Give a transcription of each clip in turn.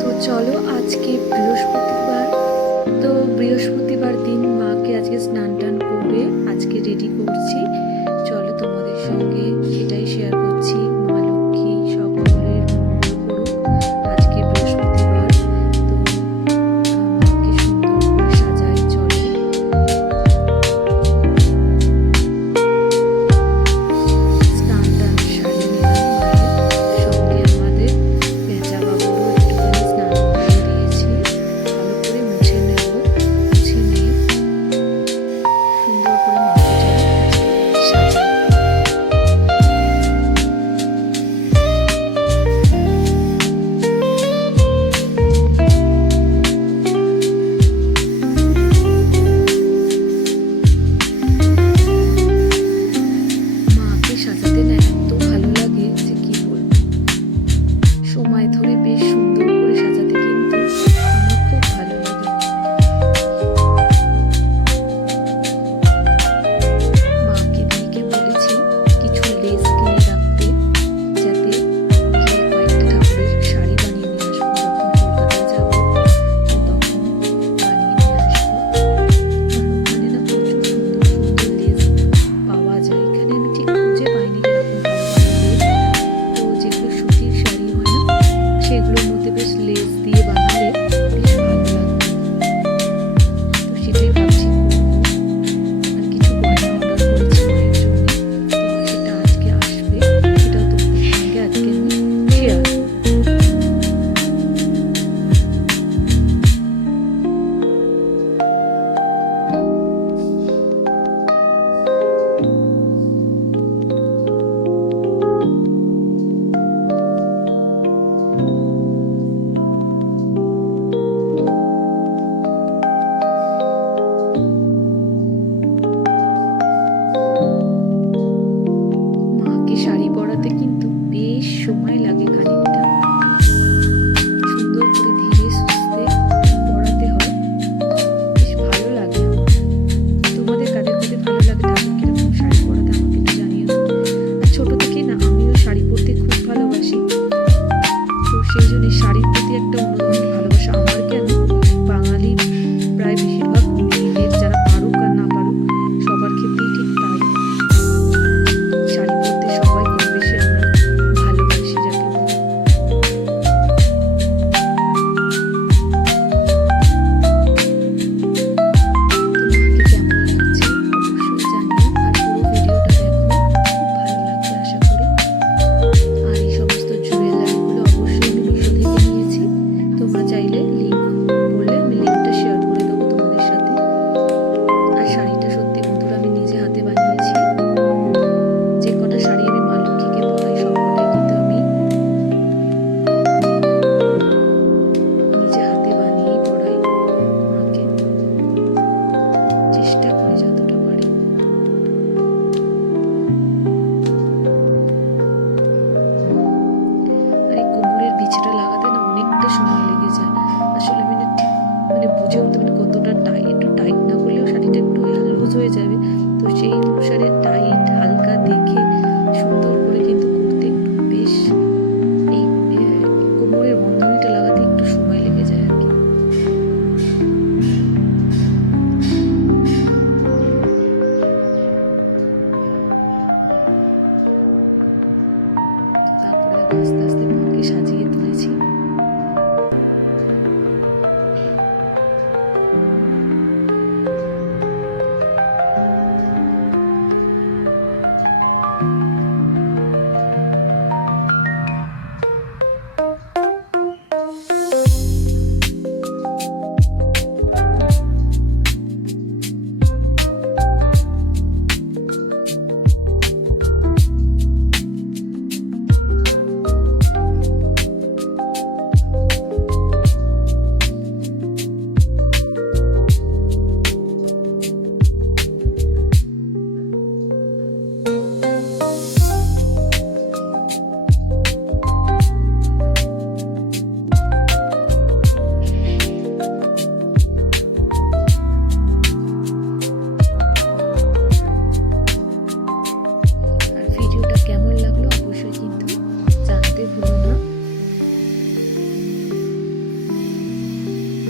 তো চলো আজকে বৃহস্পতিবার। তো বৃহস্পতিবার দিন মাকে আজকে স্নান টান করে আজকে রেডি করছি। চলো তোমাদের সঙ্গে সেটাই শেয়ার করছি। মা লক্ষ্মী সকলের মঙ্গল করুক। আজকে বৃহস্পতিবার, তো মাকে সুন্দর করে সাজাই। চলো স্নান টান সারিয়ে নিলাম মায়ের সঙ্গে। আমাদের পেঁচা বাবুরও একটুখানি স্নান করিয়ে দিয়েছি। ভালো করে মুছে নেব। মুছে নিয়ে সুন্দর করে মাকে আজকে সাজাই। মাকে সাজাতে না এত ভালো লাগে যে কি বলবো। সময় ধরে বেশ সুন্দর করে সাজাতে কিন্তু আমার খুব ভালো লাগে। মাকে দিদিকে বলেছি কিছু লেস কিনে রাখতে, যাতে গিয়ে কয়েকটা ঠাকুরের শাড়ি বানিয়ে নিয়ে আসবো। যখন কলকাতায় যাবো তখন বানিয়ে নিয়ে আসবো। আর ওখানে না প্রচুর সুন্দর সুন্দর লেস পাওয়া যায়। এখানে আমি ঠিক খুঁজে পাইনি এরকম ভালো ভালো লেস। তো যেগুলো সুতির শাড়ি হয় না, সেগুলোর মধ্যে বেশ লেস দিয়ে বানালে বেশ ভালো লাগবে। তো সেটাই ভাবছি করবো। আর কিছু গয়না অর্ডার করেছি মায়ের জন্য, তো সেটা আজকে আসবে। সেটাও তোমাদের সঙ্গে আজকে আমি শেয়ার করবো। মাকে শাড়ি পরাতে কিন্তু বেশ সময় লাগে খানিকটা। সুন্দর করে ধীরে সুস্থে পরাতে হয়। বেশ ভালো লাগে আমার। তোমাদের কাদের কাদের ভালো লাগে ঠাকুর কিরকম শাড়ি পরাতে আমাকে একটু জানিও তো। আর ছোট থেকে না আমিও শাড়ি পরতে খুব ভালোবাসি। তো সেই জন্য শাড়ির প্রতি একটা অন্য ধরনের ভালোবাসা আমার। কেন, বাঙালি প্রায় বেশিরভাগ মেয়েদের, যারা পারুক আর না পারুক, সবার ক্ষেত্রেই ঠিক তাই। শাড়ি পরতে সবাই কম বেশি আমরা ভালোবাসি, যাকে বলে। তো মাকে কেমন লাগছে অবশ্যই জানিও। আর পুরো ভিডিওটা দেখো, খুব ভালো লাগবে আশা করি। আর এই সমস্ত জুয়েলারিগুলো অবশ্যই আমি মিশো থেকে নিয়েছি।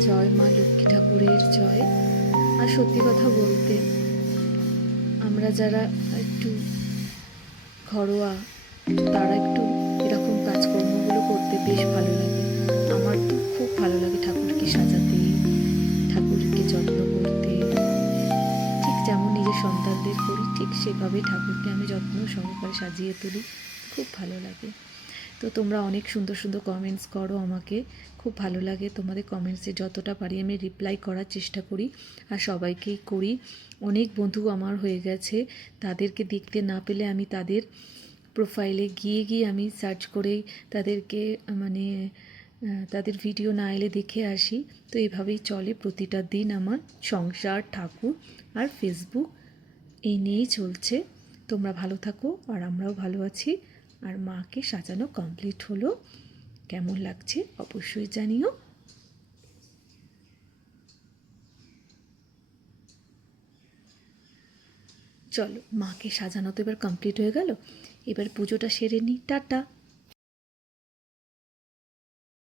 জয় মা লক্ষ্মী ঠাকুরের জয়। আর সত্যি কথা বলতে আমরা যারা একটু ঘরোয়া তারা একটু এরকম কাজকর্মগুলো করতে বেশ ভালো লাগে। আমার তো খুব ভালো লাগে ঠাকুরকে সাজাতে, ঠাকুরকে যত্ন করতে। ঠিক যেমন নিজের সন্তানদের করি ঠিক সেভাবেই ঠাকুরকে আমি যত্ন সহকারে সাজিয়ে তুলি। খুব ভালো লাগে। তো তোমরা অনেক সুন্দর সুন্দর কমেন্টস করো আমাকে, খুব ভালো লাগে তোমাদের কমেন্টসে। যতটা পারি আমি রিপ্লাই করার চেষ্টা করি আর সবাইকেই করি। অনেক বন্ধু আমার হয়ে গেছে, তাদেরকে দেখতে না পেলে আমি তাদের প্রোফাইলে গিয়ে আমি সার্চ করে তাদেরকে মানে তাদের ভিডিও না এলে দেখে আসি। তো এভাবেই চলে প্রতিটা দিন আমার সংসার, ঠাকুর আর ফেসবুক এই নিয়েই চলছে। তোমরা ভালো থাকো আর আমরাও ভালো আছি। আর মাকে সাজানো কমপ্লিট হলো, কেমন লাগছে অবশ্যই জানিও। চলো, মাকে সাজানো তো এবার কমপ্লিট হয়ে গেল, এবার পুজোটা সেরে নিই। টাটা।